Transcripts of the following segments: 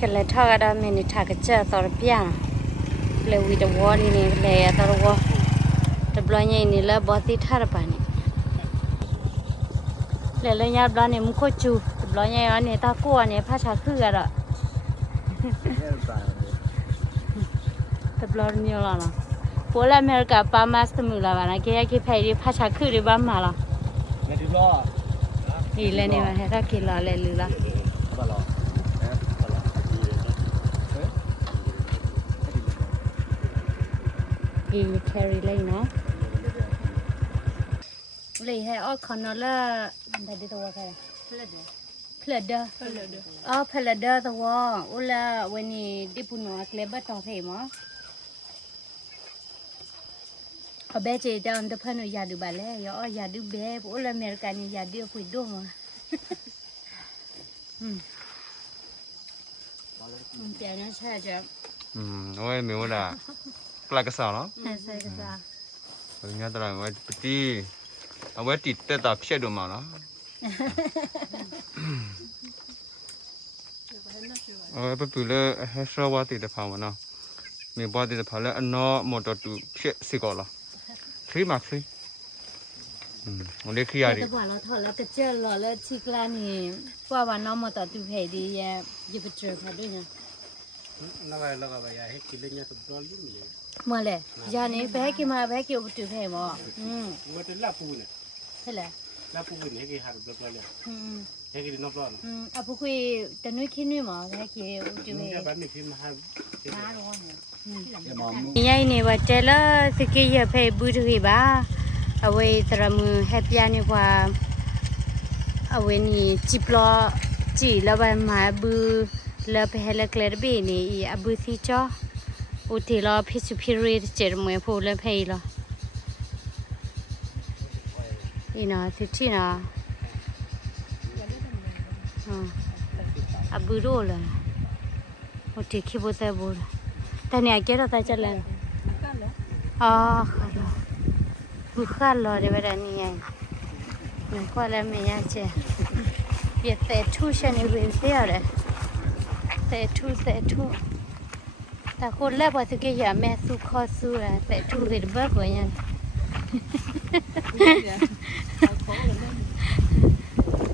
cái này thao cái đó mình thao cái chợ tao được biếtเลยวิดวอนี่นี่เลยตลอดแต่บลอยนี่เลยบอติท่าระบานี่เลยยาบลอยนี่มุขจูแต่บลอยอันนี้ตากัวนี่ภาษาคืออะไรแต่บลอยนี่ละนะพวกอเมริกาปามาสต์มูลาวานะแกอยากไปดีภาษาคือดีบ้างมาละไม่ดีล้อนี่เลยนี่มาให้รักกินละเลยลือละอีแครีเลยเนาะเลยให้ออกคอนอลล่าได้ดีตัวกันเพลเดอร์อ๋อเพลเดอร์ตัวโอล่าวันนี้ดิปุ่นว่าเคลบัตต่อเทมั้งเอาเบจเดาอันเดอร์พันอยากดูบาเล่ยอยากดูเบบโอล่าอเมริกันอยากดูคุยดูมั้งเดี๋ยวนะใช่จ้ะโอ้ยมีวันละปลากระสอบเนาะใช่กระสอบเป็นไงตลอดวันปฏิเอาไว้ติดแต่ต่อเพียดูมาเนาะเอาไว้ไปปุ๋ยเลยให้ชอบว่าติดแต่พาวเนาะมีบ่อติดแต่พาวแล้วอันนอหมดตัวเพียสิก่อนละครีมากสิวันนี้ขี้ยาดิแต่ว่าเราถอดแล้วก็เจอหล่อแล้วชิกลานี่ว่าวันน้องมาต่อตุเพดีแย่จะไปเจอเขาด้วยนะแล้วก็ไปยาให้กินเลยเนี่ยตัวลิ้นเลยเมื่อไรยานี้ไปให้กินมาไปให้กินอุตุเพมั้งว่าจะลาปูเนี่ยใช่เลยลาปูเนี่ยให้กินหาตัวเลยให้กินน้ำร้อนอ่ะพวกคุยแต่นุ้ยคิดนุ้ยมั้งให้กินอุตุเพแบบนี้คือมาหายัยนี่ว่าเจอแล้วสกีเยอะไปบูดที่บ้าเอาไว้ตระมือแฮปปี้นี่ว่าเอาไว้นี่จิบล้อจีแล้วไปมาบูแล้วไปให้เล็กเล็กบีนี่อาบูซีจ้าอุทิศเราพิสุพิริเจอร์มวยพูดเลยไปละอีน่ะสิที่น่ะอาบูโร่เลยอุทิศขี้บุษบูรแต่เนี่ยเกี่ยวกับจะเล่นอ๋อค่ะบุคคลรอเดี๋ยวแบบนี้ไงเนี่ยก็แล้วไม่ยากเจ้เบียดแต่ทูชันอีเวนต์เสียเลยแต่ทูแต่คนแรกว่าจะเกี่ยวแม่สู้ข้อสู้นะแต่ทูเห็นบ้างกว่ายัง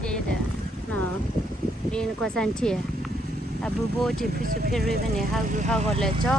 เจ๊เด้อเนาะเรียนกว่าสันเชียอาบูโบจีพิสุพิริเป็นเนี่ยเขาก็เลยจ้อ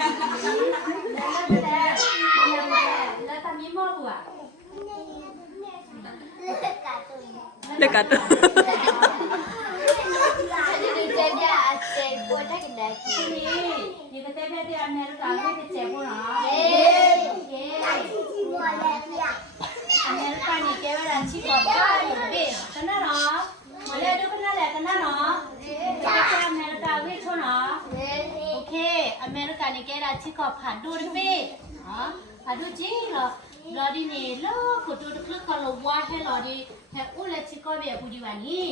แล้วตอนนี้หม้อหัว เล็กกัด นี่ก็เต้เต้อันนี้เราไม่ได้เจ็บหัวหรออันนี้เรานี่แกว่าชิบะบ้าอยู่ดิกันนะเนาะมาเลยดูกันนั่นแหละกันนะเนาะจะแกอเมริกาวิ่งชนเนาะโอเคอเมริกานี่แกราชิบะผ่านดูดิพี่อ๋อผ่านดูจริงเหรอรอดีนี่แล้วก็ดูคลิกก็ลงว่าให้รอดีให้อุ้ยเลยชิบะแบบกูดีวันนี้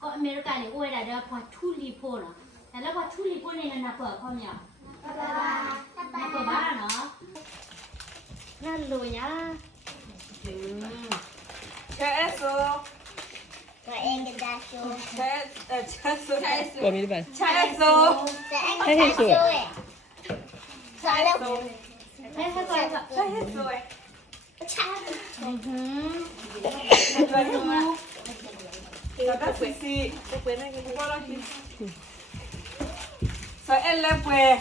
ก็อเมริกานี่อุ้ยได้เดี๋ยวพอทุลีโพล่ะแต่แล้วพอทุลีโพนี่นะเปิดข้อเนี่ยเปิดบ้านเนาะนั่นเลยนะแค่โซ่แค่โซ่我明白。แค่โซ่太黑水。ให้ให้ก่อนก่อน แค่โซ่ Sao các sĩ sĩ Qua đó chị Sao em lên quê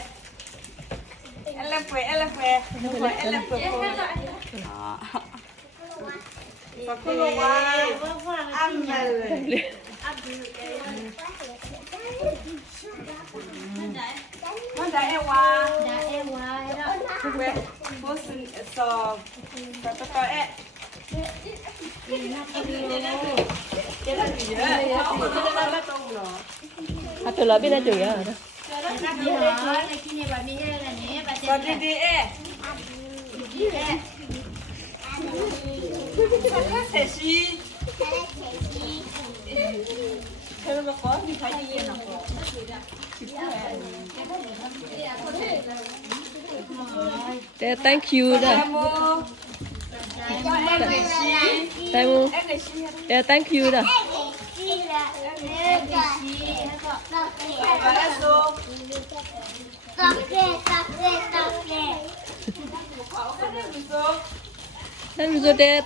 Em lên quê Em lên quê Em lên quê Sao cô lộ qua Ăn này Nó đã em qua đã em qua đó Quê Bố xin sò Sao tất cả em À, từ bên đây chửi à? Còn đi đi ê. Thế gì? Thế nó có thì phải đi nào. Thank you đó. Thank you đó.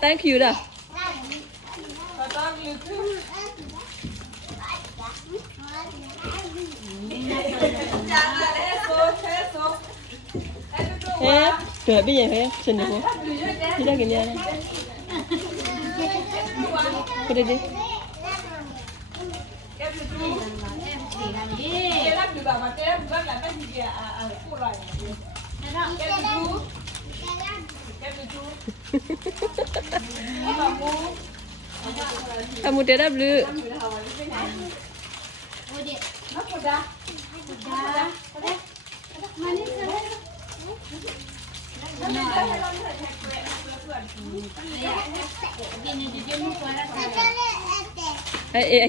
Thank you đó. Thế, trời bây giờ phải xin được không? Đi ra kìa nha. Cô đi đi. Kamu tidak beli.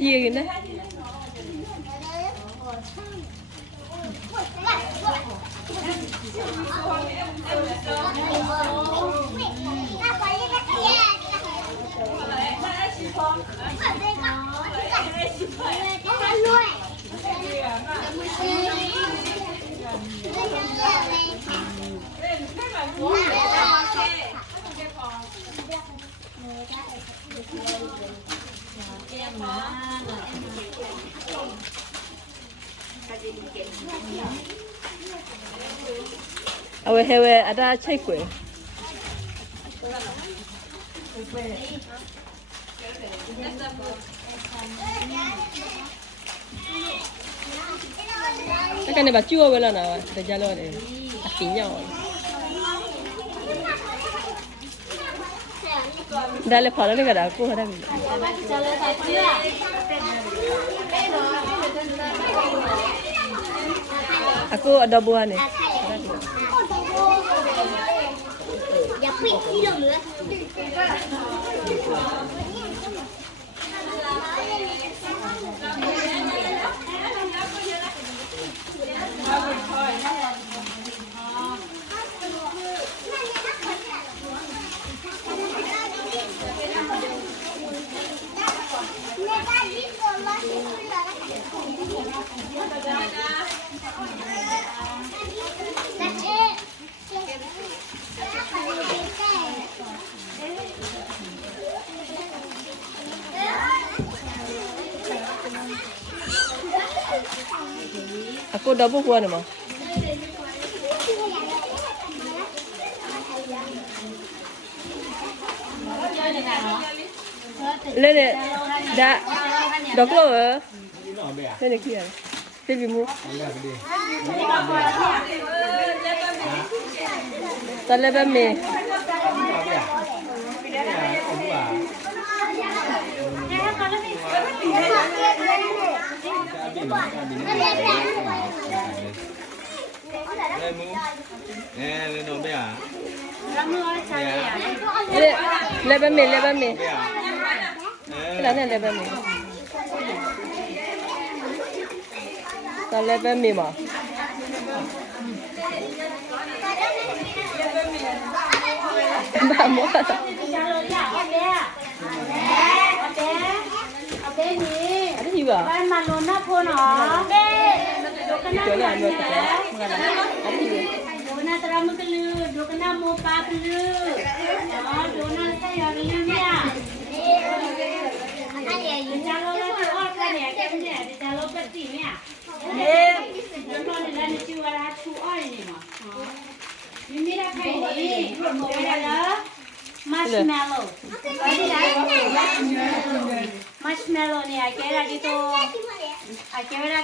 Hier gini. Awe hewe ada cek kue. Cái này bà chua với là nào, để ra luôn này, đặt kính nhỏ. Đây là phở nó cái đó cô ở đây. Aku ada buah nih. Ya quit đi đâu nữa. Aku udah buah nih, Bang. lên này đã đọc rồi lên này kia tên gì mua ta lên bên mì lên bên mì cái đó này lên bên mì ta lên bên mì mà bà mua cái gì vậy? Bạn mà luôn nó phun hả? Chỗ này được cái gì? Dona teram kelu, dona mau pa kelu. Dona saya kelu ya. Kalau tu orang ni, kemana? Kalau peti ni. Dona ni lah ni jual cuai ni mah. Ini dah kaya ni, mau ada marshmallow. Marshmallow ni, akhirnya gitu. Akhirnya.